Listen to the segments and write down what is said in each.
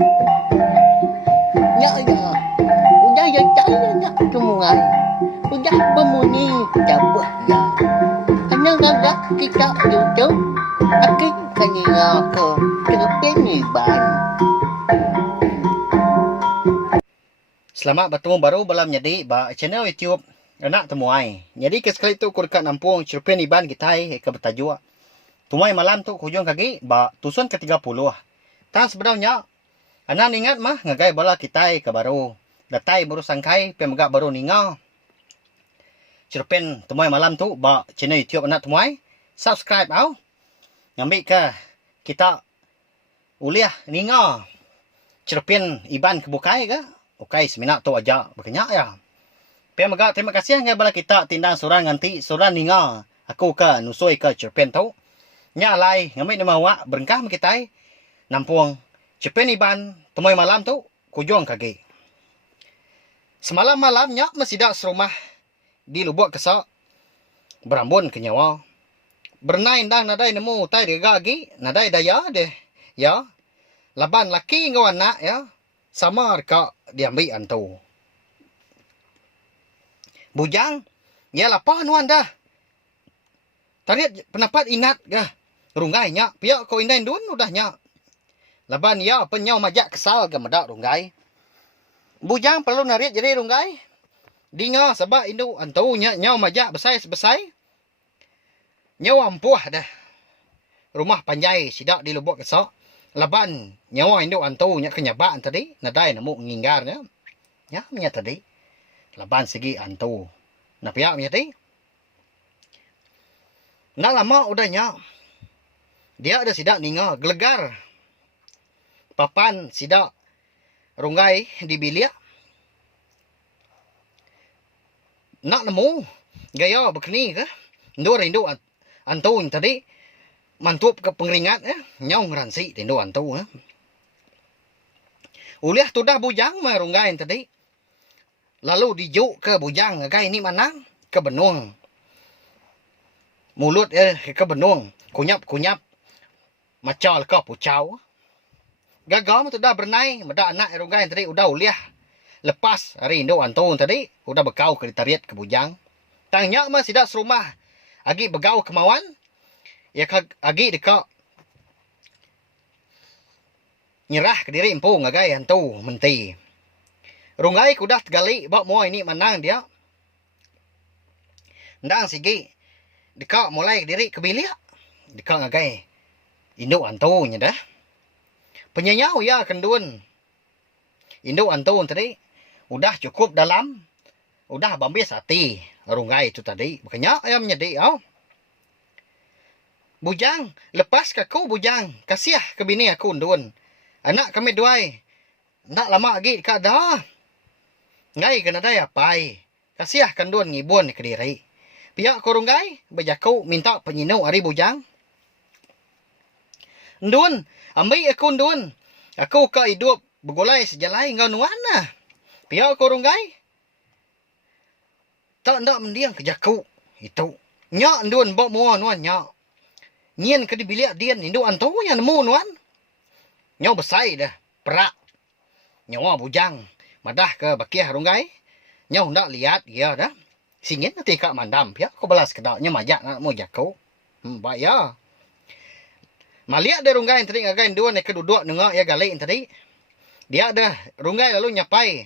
Ya ya. Udah ya saya nak semua. Udah bermuni cabut ya. Hanya agak kita duduk. Akin kanina ke Cerpen. Selamat bertemu baru dalam jadi channel YouTube anak temuai. Jadi sekali tu aku dekat nampung Cerpen Iban kita ke bertajuk Tumai malam tu hujung kaki tusun ke-30. Tan sebenarnya anak ingat mah ngagai bala kita ke baru. Datai baru sangkai pemegak baru ninga. Cerpen Tumai malam tu channel YouTube anak temuai. Subscribe au. Ngambil ke kita uliah ninga Cerpen Iban kebukai ke? Okey, seminak tu aja berkenyak ya. Pemegak terima kasih ngai bala kita tindang suran nganti suran ninga. Aku ke nusui ke Cerpen tu. Nya alai ngambil nama awak berengkah kita nampung Cerpen Iban Tumai malam tu kujung kaki. Semalam malamnya masih dak serumah di Lubuk Kesak berambun ke nyawa. Bernai ndang nadai nemu tai dega lagi, nadai daya deh. Ya. Laban laki ngau anak ya. Sama reka diambil antu. Bujang, ya lapar nuan dah. Tarik pendapat inat gah. Rungai nya, pihak kau indain dun udah nya. Laban ya penyau majak kesal gak medak rungai. Bujang perlu narik jadi rungai. Dinga sebab indu antu nya nyau majak besai-besai. Nyau ampuh dah. Rumah panjai sidak di Lubuk Kesak. Laban nyawa induk antu nya kenyabaan tadi nadai namu nginggarnya ya nya tadi laban segi antu na pihak nya tadi nak lama udahnya dia ada sidak ninga gelegar papan sidak rungai di bilik nak nemu gaya bekeni ke ndur induk antu tadi mantup ke pengeringat nyau ngeransi tindu antu uliah tu dah bujang merunggain tadi lalu dijuk ke bujang ngagai ini mana ke benung mulut ke benung kunyap macal ke pucau gagal tu dah bernai meda anak runggain tadi udah uliah lepas hari indu antu tadi udah bekau ke ditariat ke bujang tanya mah sidak serumah agi begau kemauan ya agi dekat nyerah ke diri empu ngagai hantu menti. Rungai kudah tegali bak mau ini menang dia. Ndang sigi dekat mulai ke diri ke bilik. Dekat ngagai induk hantu nya dah. Penyanyau ya kendun. Induk hantu tadi udah cukup dalam. Udah bambis hati rungai itu tadi. Bukannya ayam nyedi au. Bujang, lepas ke aku bujang. Kasiah ke bini aku ndun. Anak kami duai. Nak lama lagi dekat dah. Ngai kena daya pai. Kasiah kan ndun ngibun ke diri. Pihak ko rungai, bajaku minta penyinu hari bujang. Ndun, ambil aku ndun. Aku ke hidup begulai sejalai ngau nuana. Pihak ko rungai. Tak ndak mendiang ke jaku. Itu. Nyak ndun bok mua nuan nyak. Nyen ke di bilik dian induk antu nya nemu nuan. Nyau besai dah, perak. Nyawa bujang, madah ke bakiah rungai. Nyau ndak lihat ya dah. Singin nanti kak mandam ya, ko belas kedaknya majak nak mau jaku. Baik ya. Maliak dah rungai tadi ngagai dua nek keduduk nengok ya galai tadi. Dia dah rungai lalu nyapai.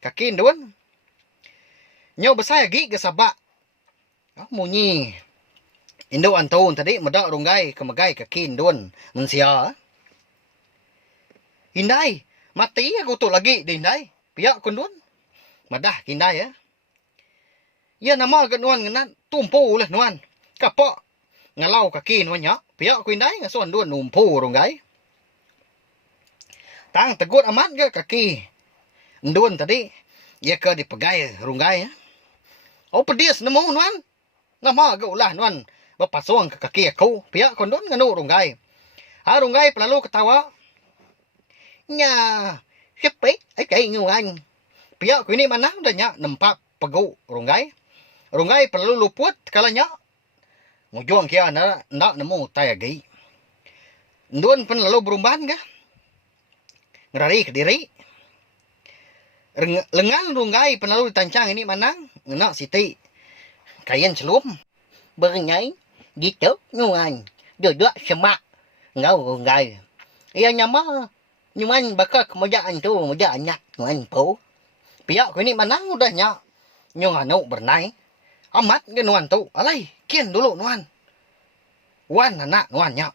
Kaki duan. Nyau besai lagi ke sabak. Munyi. Indo antun tadi medak rungai kemegai ke kin dun mensia. Hindai, mati aku tu lagi dindai. Pihak kundun. Madah hindai ya. Ya nama ke nuan ngenat tumpu lah nuan. Kapok ngalau ke kin nuan ya. Pihak ku hindai ngasuan dun numpu rungai. Tang tegut amat ke kaki. Ndun tadi ya ke dipegai rungai ya. Oh pedis nemu nuan. Nama ke ulah nuan. Bapasong ke kaki aku. Pihak kondon nganu rungai. Rungai pelalu ketawa. Nya. Siapa? Kaya nguan. Pihak ku ini mana udah nyak nempak pegu rungai. Rungai perlu luput kalanya. Ngujung kia nak nemu tay lagi. Ndun pun lalu berumban ke. ngerari ke diri. Lengan runggai penalu ditancang ini manang. Ngenak siti. Kayan celum. Bernyai gitu nuan. Duduk semak. Ngau runggai. Ia nyama. Nyuman bakal kemujaan tu. Muda anyak nuan po. Pihak ko ini manang udah nyak. Nyong anu bernai. Amat ke nuan tu. Alay, kian dulu nuan. Wan anak nuan nyak.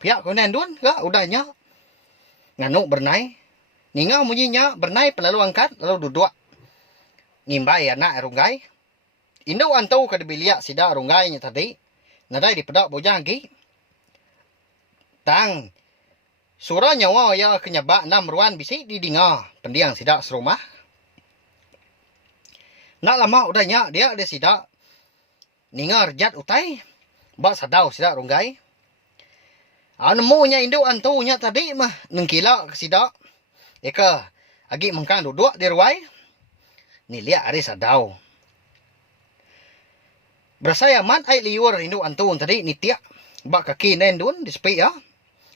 Pihak ko nendun ke udah nyak. Nganu bernai. Ningau munyi nyak bernai lalu angkat lalu duduk. Ngimbai anak runggai. Indo antau ka dibiliak sida runggai nya tadi. Nadai di pedak bojang gi. Tang. Surah nyawa ya kenyabak 6 ruan bisi di dinga. Pendiang sida serumah. Nak lama udah nyak dia ada sida. Ningar jat utai. Bak sadau sida runggai. Nemu nya Indo antu nya tadi mah nengkila ke sida. Eka agi mengkang duduk di ruai. Ni liat ada sadau. Berasaya man ai liur Indo antu tadi ni tiak. Bak kaki nendun di sepi ya.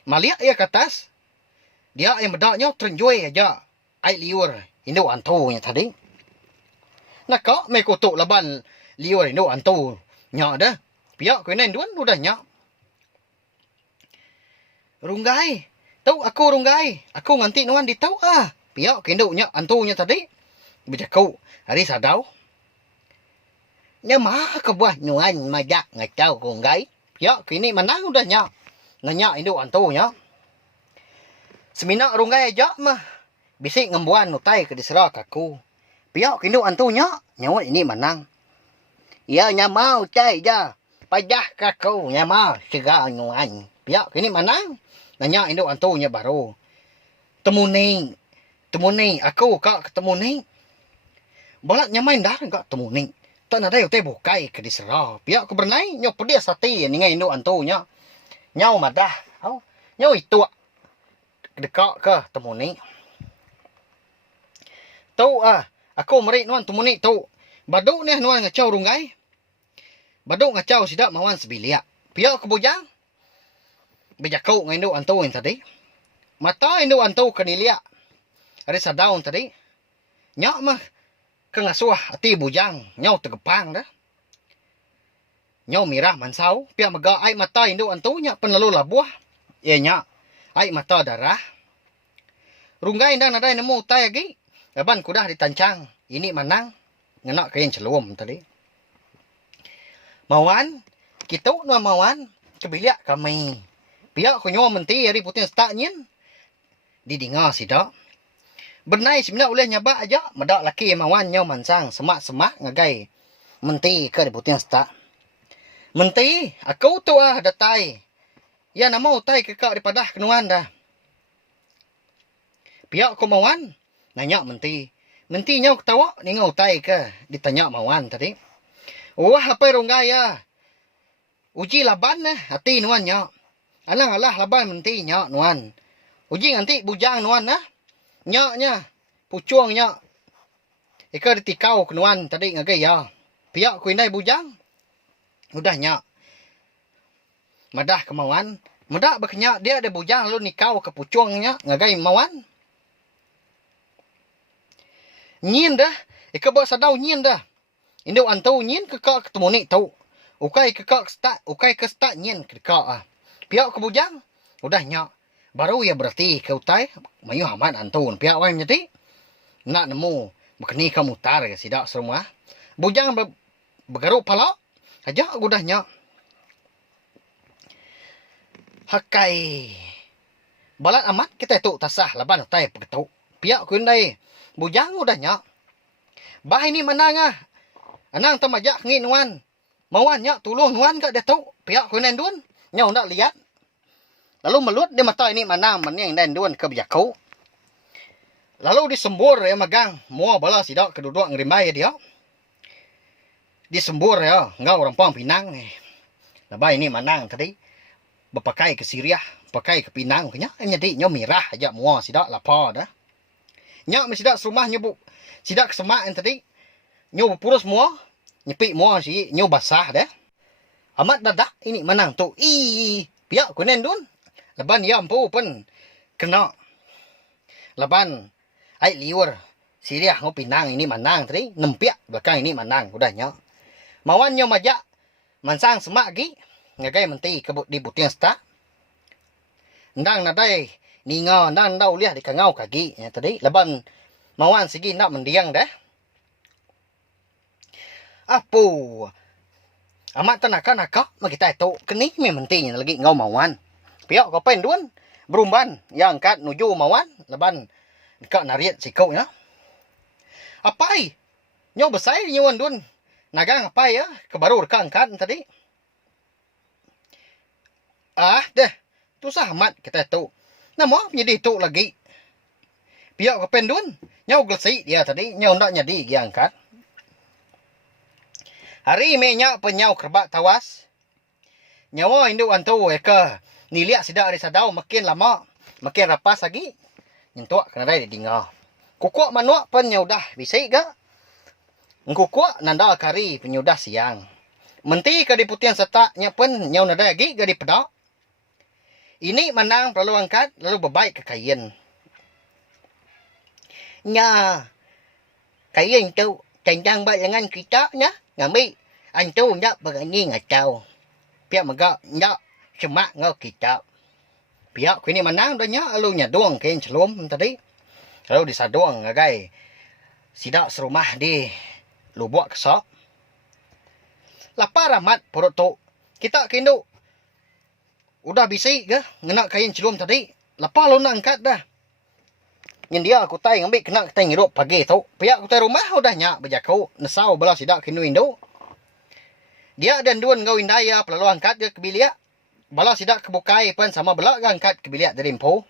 Maliak ya ke atas. Dia yang bedaknya terenjoy aja. Ai liur Indo antu nya tadi. Nak kau me kutuk laban liur Indo antu nya dah. Piak ko nendun udah nyak. Runggai. Tahu aku runggai. Aku nganti nuan ditau ah. Piak kendo nya antunya tadi. Bija kau hari sadau. Nya mah ke buah nuan majak ngacau runggai. Piak kini manang udah nyak. Nanya Indo antunya. Seminak runggai aja mah. Bisik ngembuan nutai ke diserak aku. Piak kendo antunya. Nyawa ini manang. Ya nya mau cai ja. Pajah kakau nya mau segala nuan. Piak kini manang. Nanya Indo antunya baru. Temuning. Temuning. Aku kak ketemuning. Balat nyamain dah kak temuning. Tak ada yang bukai ke diserah. Piak ku bernai. Nyok pedia sati. Ningai Indo antunya. Nyau madah. Nyau itu. Dekat ke temuning. Tau aku merik nuan temuning tu. Baduk ni nuan ngacau runggai. Baduk ngacau sidak mawan sebiliak. Piak ku bujang. Bija kau ngai Indo antu yang tadi. Mata Indo antu kaniliak. Ada sadaun tadi. Nyak mah kengasuah ati bujang. Nyau tegepang dah. Nyau mirah mansau. Pia mega ai mata Indo antu nyak penlalu labuah. Ya nyak. Ai mata darah. Runggai dah nadai nemu utai lagi. Laban kudah ditancang. Ini manang. Ngenak kain celum tadi. Mawan. Kita nuan mawan. Kebiliak kami. Pihak ko nyawa menti hari putin stak nyin. Didinga sida. Bernai sebenarnya oleh nyabak aja. Medak laki mawan nyawa mansang. Semak-semak ngagai. Menti ke di putin stak. Menti. Aku tu datai. Ya nama utai kekak daripada kenuan dah. Pihak ko mawan. Nanya menti. Menti nyawa ketawa. Ninga utai ke. Ditanya mawan tadi. Wah apa runggai ya. Uji laban hati nuan nyak. Alang alah laban menti nyak nuan. Uji nanti bujang nuan Nyaknya. Pucuang nyak. Ika ditikau ke nuan tadi ngagai ya. Piak ku indai bujang. Udah nyak. Madah kemauan. Madah berkenyak dia ada bujang lalu nikau ke pucuangnya. Ngagai mawan. Nyin dah. Ika bawa sadau nyin dah. Indo antau nyin kekak ketemu ni tau. Ukai kekak start. Ukai ke start nyin kekak Piak ke bujang. Udah nyak. Baru ya berarti ke utai. Mayu haman antun. Piak wai menjadi. Nak nemu. Bekeni kamu tar ke sidak serumah. Bujang bergaruk palak. Aja udah nyak. Hakai. Balat amat kita tu tasah laban utai pegetuk. Piak ku indai. Bujang udah nyak. Bah ini menang Anang tamajak ngin nuan. Mawan nyak tuluh nuan ke dia tu. Piak ku nendun. Nyau nak lihat. Lalu melut dia mata ini mana yang nendun ke bijakau. Lalu disembur ya magang. Mua bala sidak keduduk ngerimbai dia. Disembur ya. Enggak orang pang Pinang. Lepas ini manang tadi. Berpakai ke Syria. Pakai ke Pinang. Jadi nyau mirah aja mua sidak lapar dah. Nyak sidak serumah nyebuk. Sidak kesemak yang tadi. Nyau berpurus mua. Nyepik mua si nyau basah dah. Amat dadak ini menang tu. Piak ku nendun. Leban ya ampu pun kena. Laban ai liur Syria ngo Pinang ini Manang tadi nempiak belakang ini Manang udah nya. Mawan nyo majak mansang semak gi ngagai menti ke di Butiang sta. Ndang nadai ningo ndang ndau liah di kangau kagi ya tadi laban mawan sigi nak mendiang dah. Apu amat tanaka makita itu keni me mentinya lagi ngau mawan. Piok ko pen duan berumban yang kat nuju mawan laban kak nariat sikau ya. Apai nyo besar nyuan duan nagang apa ya kebaru reka angkat tadi. Deh tu sahmat kita tu. Namo jadi tu lagi. Piok ko pen duan nyau gelsi dia tadi nyau ndak nyadi dia angkat. Hari menya penyau kerbak tawas. Nyawa induk antu eka niliak sidak dari sadau makin lama makin rapas lagi. Nyentuak kena dai dinga. Kukuak manuak pen nyaudah bisik ga. Ngkukuak nanda kari penyudah siang. Menti ke di Putian setak nya pen nyau nada lagi ga di pedak. Ini Manang perlu angkat lalu bebaik ke kain. Nya kain tu tentang bayangan kita nya ngami antu ndak berani ngacau. Pihak megak ndak semak ngau kita. Pihak kini Manang dah nya alu nya doang kain celum tadi. Lalu disaduang ngagai sidak serumah di lubuk kesok. Lapar amat perut tu. Kita kindu udah bisik ke ngena kain celum tadi. Lapar lu nak angkat dah. Yang dia aku tay ngambil kena kita ngirup pagi tu. Pihak aku tay rumah udah nyak berjakau. Nesau belah sidak kinu indu. Dia dan duan ngau indaya pelalu angkat dia ke biliak. Belah sidak kebukai pun sama belah angkat ke biliak dari empu.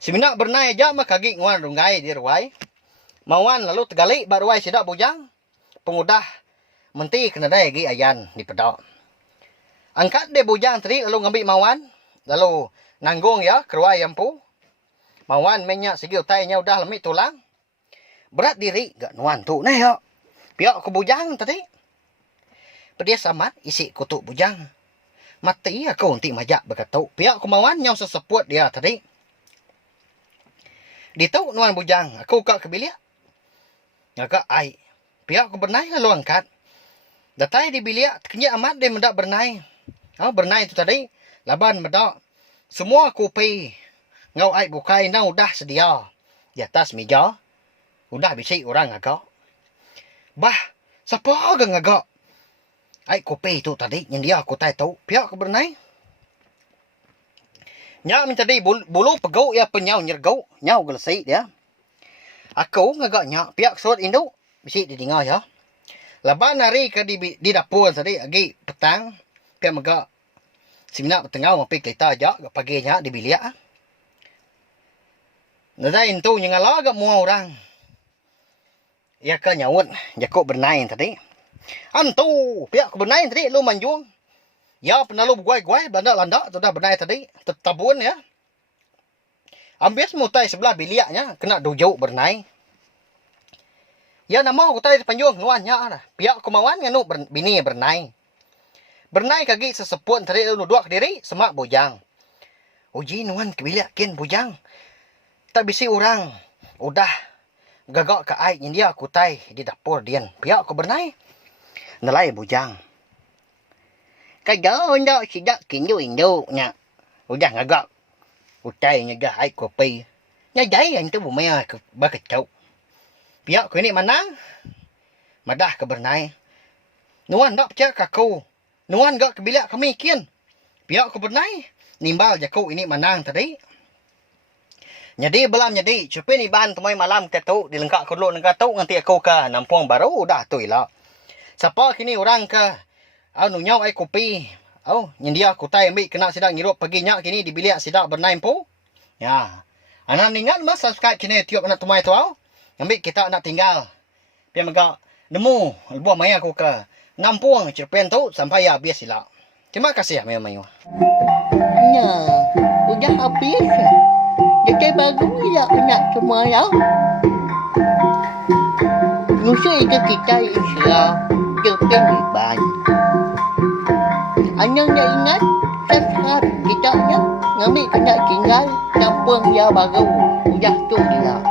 Seminak bernai aja mah kaki nguan rungai di ruai. Mawan lalu tegalik baruai sidak bujang. Pengudah menti kena dai gi ayan di pedak. Angkat dia bujang tadi lalu ngambil mawan. Lalu nanggung ya keruai empu. Mawan menyak segi utainya udah lemik tulang. Berat diri gak nuan tu. Nah ya. Piak ke bujang tadi. Pedia samat isi kutuk bujang. Mati aku nanti majak berkata. Piak ke mawan yang seseput dia tadi. Ditau nuan bujang. Aku kak ke bilik. Ngagak ai. Piak ke bernai lalu angkat. Datai di bilik. Kenya amat dia mendak bernai. Bernai tu tadi. Laban mendak. Semua kopi. Ngau ai bukai na udah sedia di atas meja. Udah bisik orang agak. Bah, siapa agak ngagak? Ai kopi tu tadi yang dia aku tai tahu. Pihak ke bernai. Nya minta tadi bulu pegau ya penyau nyergau. Nyau gelesi dia. Aku ngagak nya pihak surat induk. Bisik didengar ya. Laban hari ke di dapur tadi agi petang. Pihak megak. Simnak petengah mampik kita aja pagi nya di bilik. Nadain tu yang ala agak mua orang. Ya ke nyawut. Jakuk bernai tadi. Antu. Pihak ke bernai tadi. Lu manjung. Ya pernah lu guai-guai. Belanda-landa. Tu dah bernai tadi. Tabun ya. Ambil mutai sebelah biliaknya. Kena dujuk bernai. Ya nama aku tadi panjung. Nuannya. Pihak kemauan nganu bini bernai. Bernai kaki sesepun tadi. Lu dua ke diri. Semak bujang. Uji nuan ke biliak kin bujang. Tak bisi orang. Udah. Gagak ke air yang dia kutai di dapur dian. Pihak aku bernai. Nalai bujang. Kagak ndak sidak kindu-indu nya. Udah gagak. Kutai nya dah air kopi. Nya jai yang tu bumaya ke bakecau. Pihak aku ini Manang. Madah ke bernai. Nuan dak percaya kaku. Nuan gak ke bilik kami kian. Pihak aku bernai. Nimbal jaku ini Manang tadi. Jadi belam jadi cupin iban tumai malam ketu dilengkap kulo nengka tu nanti aku ke Nampung Baru udah tu ilah. Siapa kini orang ke anu nyau ai kopi. Yang dia aku tai ambil kena sidak ngirup pagi nyak kini di bilik sidak bernai empu. Ya. Anak ingat mas subscribe kini tiup anak tumai tu ambil kita nak tinggal. Dia megak nemu buah maya aku ke Nampung Cerpen tu sampai habis ilah. Terima kasih ya mayu-mayu. Ya, udah habis. Jadi bagus ya nak semua ya. Nusa itu kita Islam Cerpen Iban. Hanya nak ingat subscribe kita ya. Ngambil kena tinggal Nampung Ya Baru. Ya tu dia.